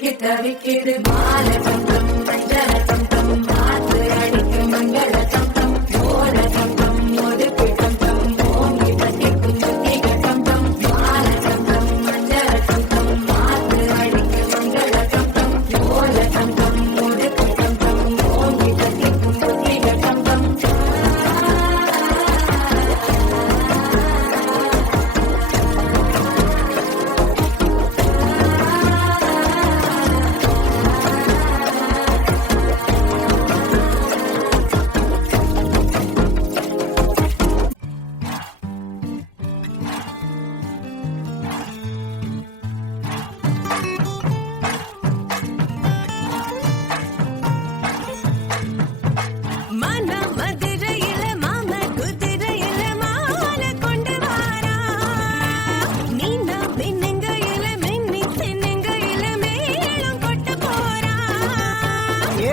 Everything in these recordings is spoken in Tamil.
தவிக்குது மால தங்கம் மஞ்சள தங்கம் மாத்து அடிக்கு மங்கள தங்கம் ஓல தங்கம் ஒதுக்கு தங்கம் ஓங்கி தட்டிக்கும் முத்திக தங்கம் மால தங்கம் மஞ்சள தங்கம் மாத்து அடிக்கு மங்கள தங்கம் ஓல தங்கம் ஒதுக்கு தங்கம் ஓங்கி தட்டிக்கும் முத்திக தங்கம்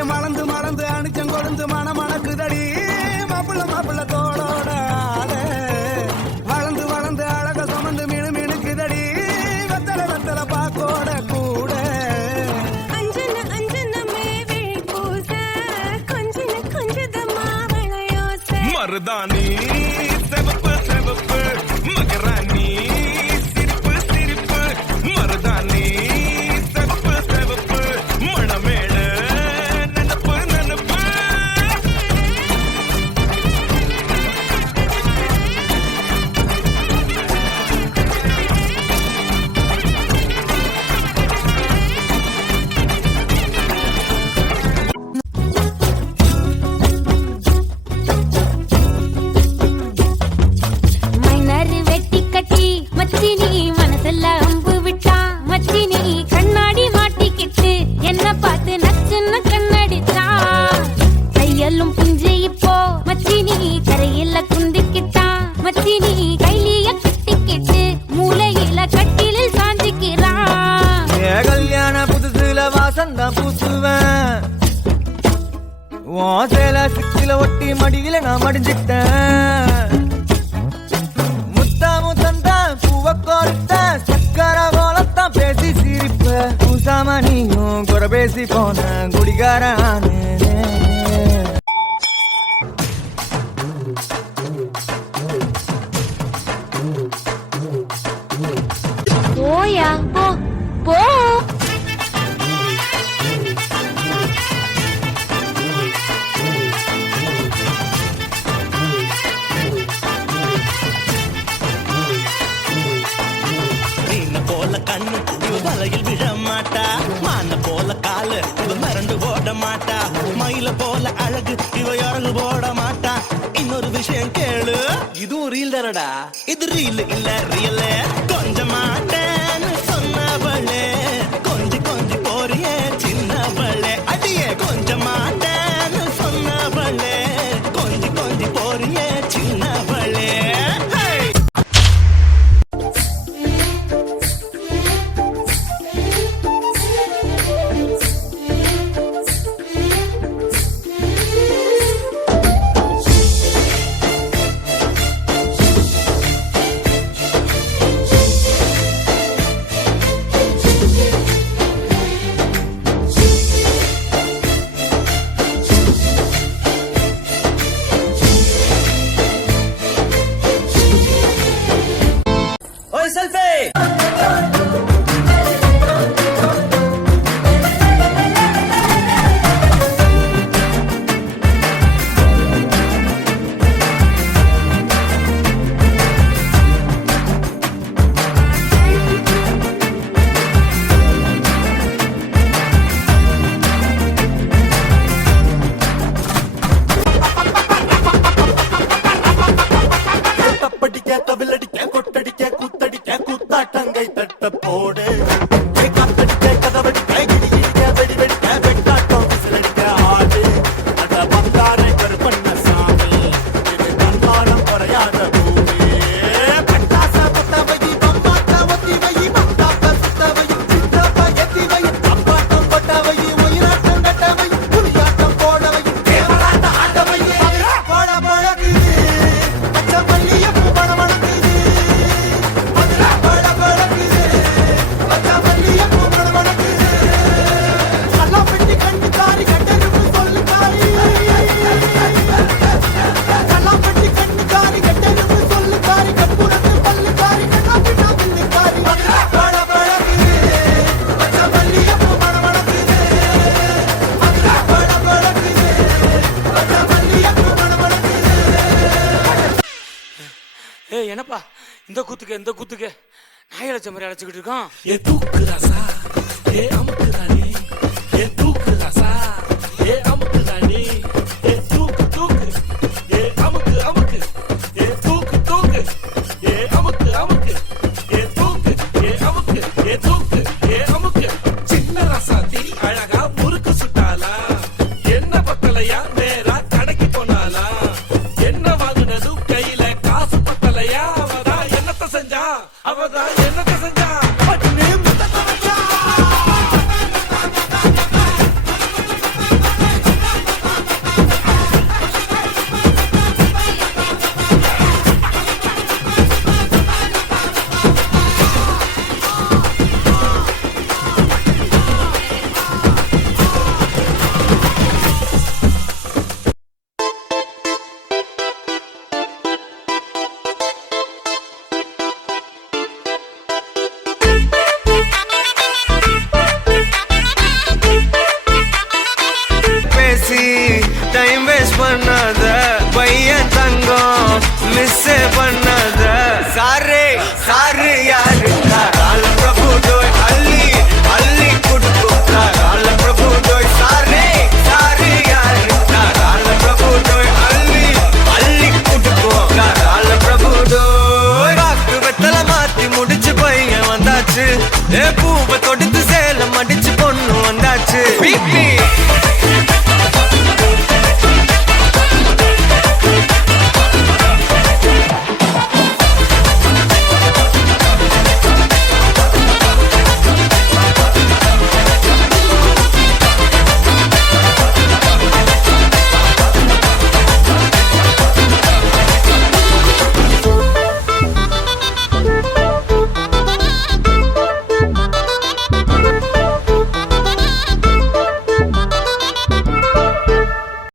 மலந்து மலந்து அணிச்சம் கொடுந்து மணமணக்குதடி மாப்பிள்ள மாப்பிள்ள தோளோட ஆட வளர்ந்து வளர்ந்து அழக சுமந்து மினு மினுக்குதடி வெத்தல வெத்தல பாக்கோட கூட அஞ்சன அஞ்சனமே விழி பூச கொஞ்சன கொஞ்சதமா வளையோச மருதாணி செவப்பு செவப்பு மகராணி சிரிப்பு சிரிப்பு மருதாணி செவப்பு செவப்பு மணமேள நனப்பு நனப்பு மைனர் வெட்டி கட்டி மச்சினி மனசுல அம்பு விட்டா மச்சினி கண்ணாடி மாட்டிக்கிட்டு என்ன பார்த்து நச்சுன்னு கண்ணடிச்சா கையெல்லும் புஞ்சு இப்போ மச்சினி கரையில குந்திக்கிட்டா மச்சினி கைலிய கட்டிக்கிட்டு மூளையில கட்டிலில் சாஞ்சிக்கிறா கல்யாண புதுசுல வாசந்தா பூசுவேன் சேல சிக்கில ஒட்டி மடியில நான் மடிஞ்சிட்டேன் முத்தாமு தந்த பூவ கோர்த்த சக்கர கோலத்தான் பேசி சிரிப்ப பூசாம நீயும் குறை பேசி போன குடிகாரானு போயா போ போ மீன போல கண்ணு இவ வலையில் விழ மாட்டா மான போல காலு இவ மறந்து ஓட மாட்டா மயில போல அழகு இவ இறங்கு போட மாட்டா இன்னொரு விஷயம் கேளு இதுவும் ரீல் தானடா இது ரீல் இல்ல ரியல் கொஞ்ச மாட்டேன்னு சொன்னவளே கொஞ்சி கொஞ்சி போறியே சின்னவளே அடியே கொஞ்ச மாட்டேன்னு சொன்னவளே கொஞ்சி கொஞ்சி போறியே சின்னவளே என்னப்பா இந்த கூத்துக்கு நாய் அழைச்ச மாதிரி அழைச்சிக்கிட்டு இருக்கான். தூக்கு ராசா